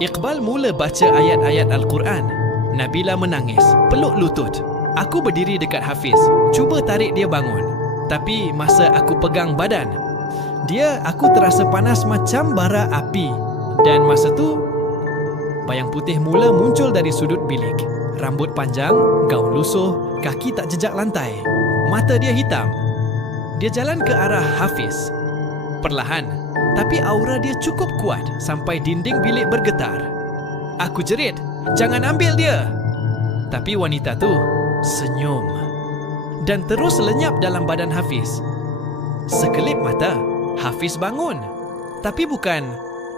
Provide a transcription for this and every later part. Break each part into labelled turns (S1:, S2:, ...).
S1: Iqbal mula baca ayat-ayat Al-Quran. Nabila menangis, peluk lutut. Aku berdiri dekat Hafiz, cuba tarik dia bangun. Tapi masa aku pegang badan, dia aku terasa panas macam bara api. Dan masa tu, bayang putih mula muncul dari sudut bilik. Rambut panjang, gaun lusuh, kaki tak jejak lantai. Mata dia hitam. Dia jalan ke arah Hafiz. Perlahan, tapi aura dia cukup kuat sampai dinding bilik bergetar. Aku jerit, jangan ambil dia. Tapi wanita tu senyum dan terus lenyap dalam badan Hafiz. Sekelip mata, Hafiz bangun. Tapi bukan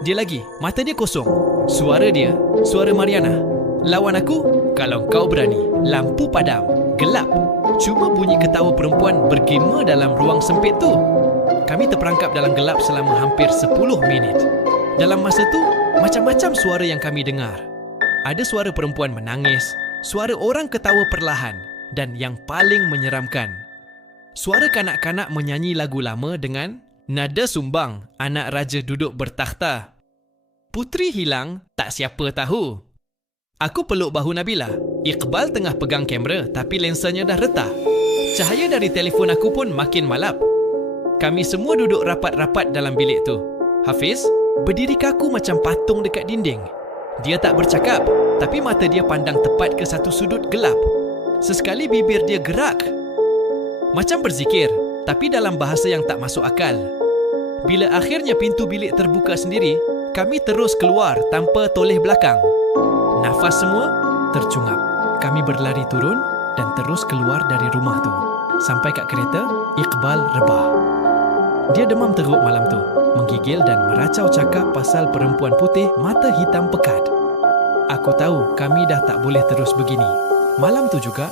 S1: dia lagi, mata dia kosong. Suara dia, suara Mariana. Lawan aku, kalau kau berani. Lampu padam, gelap. Cuma bunyi ketawa perempuan bergema dalam ruang sempit tu. Kami terperangkap dalam gelap selama hampir 10 minit. Dalam masa tu, macam-macam suara yang kami dengar. Ada suara perempuan menangis, suara orang ketawa perlahan dan yang paling menyeramkan, suara kanak-kanak menyanyi lagu lama dengan nada sumbang anak raja duduk bertakhta. Putri hilang, tak siapa tahu. Aku peluk bahu Nabila. Iqbal tengah pegang kamera tapi lensanya dah retak. Cahaya dari telefon aku pun makin malap. Kami semua duduk rapat-rapat dalam bilik tu. Hafiz berdiri kaku macam patung dekat dinding. Dia tak bercakap, tapi mata dia pandang tepat ke satu sudut gelap. Sesekali bibir dia gerak. Macam berzikir, tapi dalam bahasa yang tak masuk akal. Bila akhirnya pintu bilik terbuka sendiri, kami terus keluar tanpa toleh belakang. Nafas semua tercungap. Kami berlari turun dan terus keluar dari rumah tu. Sampai kat kereta, Iqbal rebah. Dia demam teruk malam tu, menggigil dan meracau cakap pasal perempuan putih mata hitam pekat. Aku tahu kami dah tak boleh terus begini. Malam tu juga,